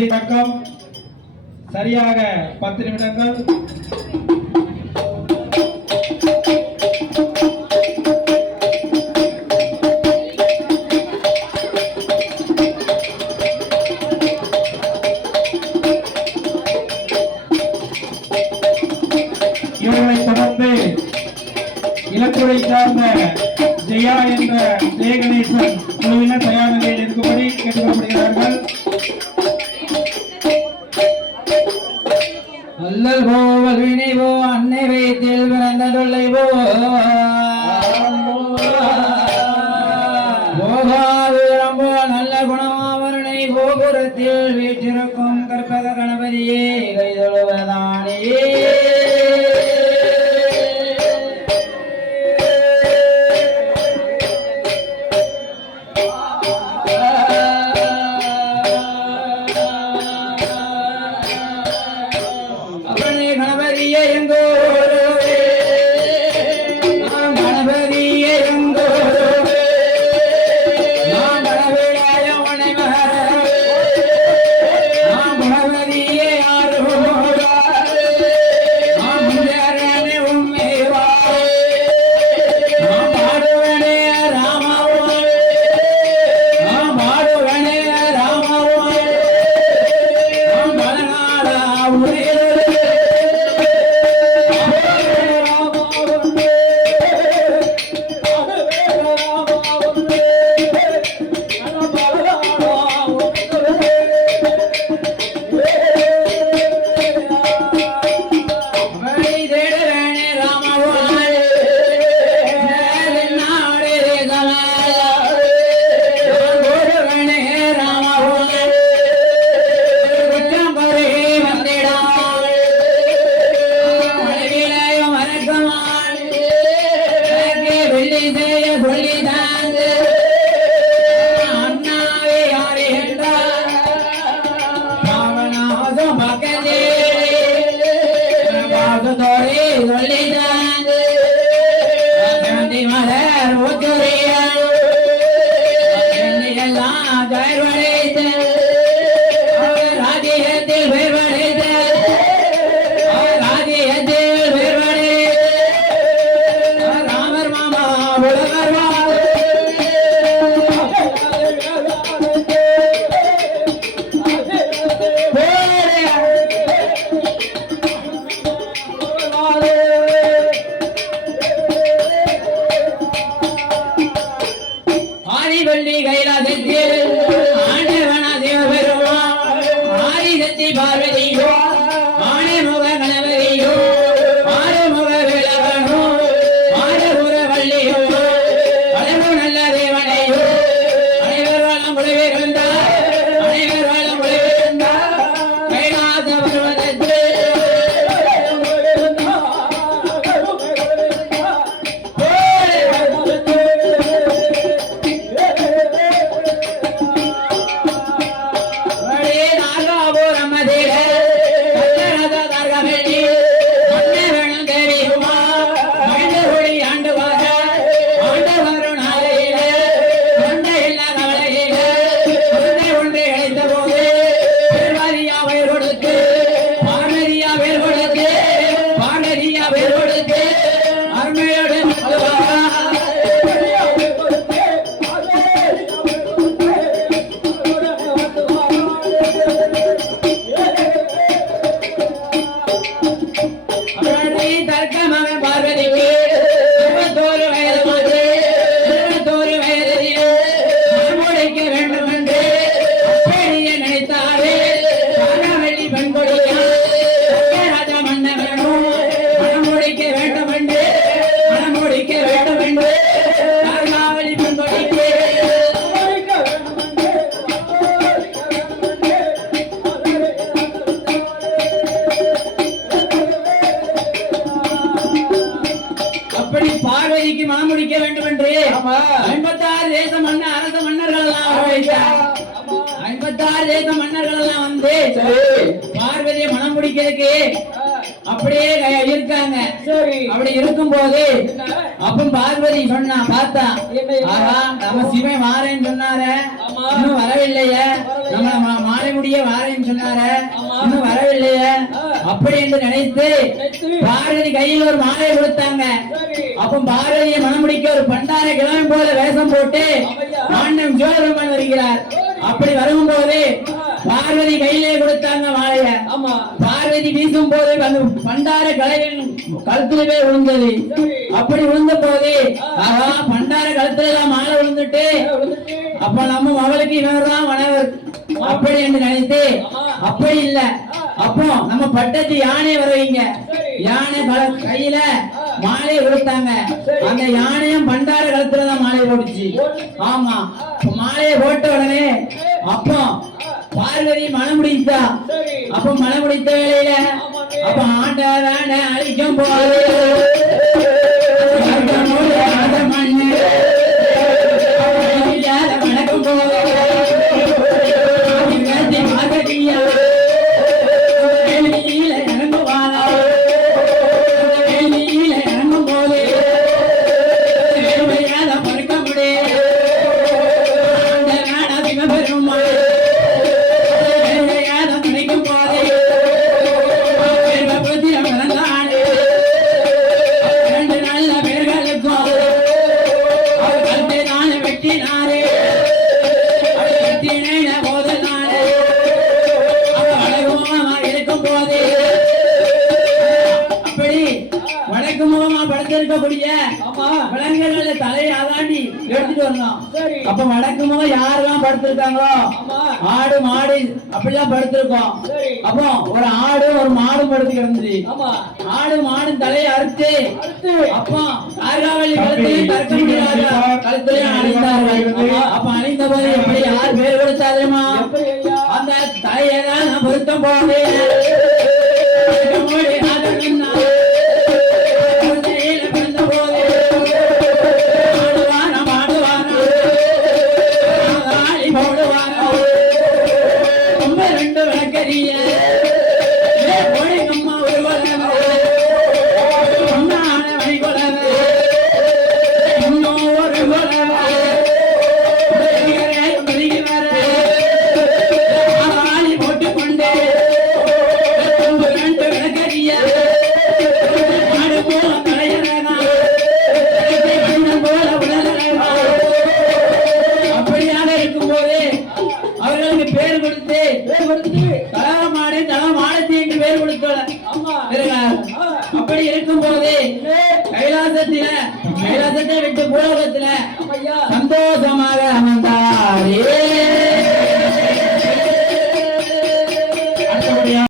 கடைசி பக்கம் சரியாக பத்து நிமிடங்கள். இவர்களை தொடர்ந்து இலக்குறை சார்ந்த ஜெயா என்ற ஜெயகணேசன் குழுவினர் தயார் நிலையில் இருக்கும்படி கேட்டுக்கொள்ளப்படுகிறார்கள். அல்லல் போவல் வினைவோ அன்னை வைத்தில் பிறந்ததுள்ளை போகாது ரொம்ப நல்ல குணமாவரனை கோபுரத்தில் வீற்றிருக்கும் கற்பக கணபதியே. la la ஆதிவள்ளி கைலாசத்தில் ஆண்டவன சிவபெருமான் ஆதிசக்தி பார்வதியோ ஆணைமுக கணவதியோ ஆறுமுக விளவனோ ஆறுமுக வள்ளியோ அளவு நல்ல தேவனையோ அனைவர் வாழும் குழுவே தேச மன்னர்கள் எல்லாம் வந்து பார்வதியை மனம் முடிக்கிறதுக்கு அப்படியே இருக்காங்க அப்படி இருக்கும் போது அப்ப பார்வதி சொன்னா பார்த்தா ஆஹா நம்ம சிவன் மாறேன்னு சொன்னாரே. இன்னும் வரவில்லையே. நம்ம ம- மாலை முடிய வாரேன்னு சொன்னாரே. ஆமா. இன்னும் வரவில்லையே. அப்படி என்று நினைத்து. பார்வதி கையில் ஒரு மாலையை கொடுத்தாங்க. அப்ப பார்வதியை மணமுடிக்க ஒரு பண்டார கிழமை போல வேஷம் போட்டு. ஆண்டம் வருகிறார். அப்படி வரும்போது பார்வதி கையிலே கொடுத்தாங்க மாலைய ஆமா பார்வதி வீசும் போது அந்த பண்டார கலையின் கழுத்திலே விழுந்தது. அப்படி விழுந்த போது ஆஹா பண்டார கழுத்துல தான் மாலை விழுந்துட்டு. அப்ப நம்ம மகளுக்கு இவர்தான் மணவர் அப்படி என்று நினைத்து அப்படி இல்ல அப்போ நம்ம பட்டத்து யானை வருவீங்க யானை பல- கையில மாலையை கொடுத்தாங்க. அந்த யானையும் பண்டார கழுத்துல தான் மாலை போட்டுச்சு. ஆமா. மாலையை போட்ட உடனே அப்போ பார்வதி மனம் முடித்தா அப்ப மனம் முடித்த வேலையில அப்ப ஆண்ட வேண்ட அழிக்கும் போது. போதே அப்படி வடக்கு முகமா படுத்திருக்கக்கூடிய ஆமா. விலங்குகள தலையை அதாண்டி எடுத்துட்டு வரணும் சரி. அப்ப வடக்கு முகம் யாரெல்லாம் படுத்திருக்காங்களோ? ஆடு மாடு அப்படிலாம் படுத்திருக்கோம். அப்போ ஒரு ஆடு ஒரு மாடு படுத்து கிடந்துச்சு. ஆமா. ஆடு மாடு தலையை அறுத்து அப்போ கார்காவலி கழுத்தையும் முடியாத. கழுத்தையும் அணிந்தார்கள் அப்ப அணிந்த போது எப்படி யார் பேர் கொடுத்தாருமா அந்த தலையை தான் நான் பொருத்தம் போனேன் yes. அப்படி இருக்கும் போது கைலாசத்தில கைலாசத்தை விட்டு பூலோகத்தில சந்தோஷமாக அமர்ந்தாரே.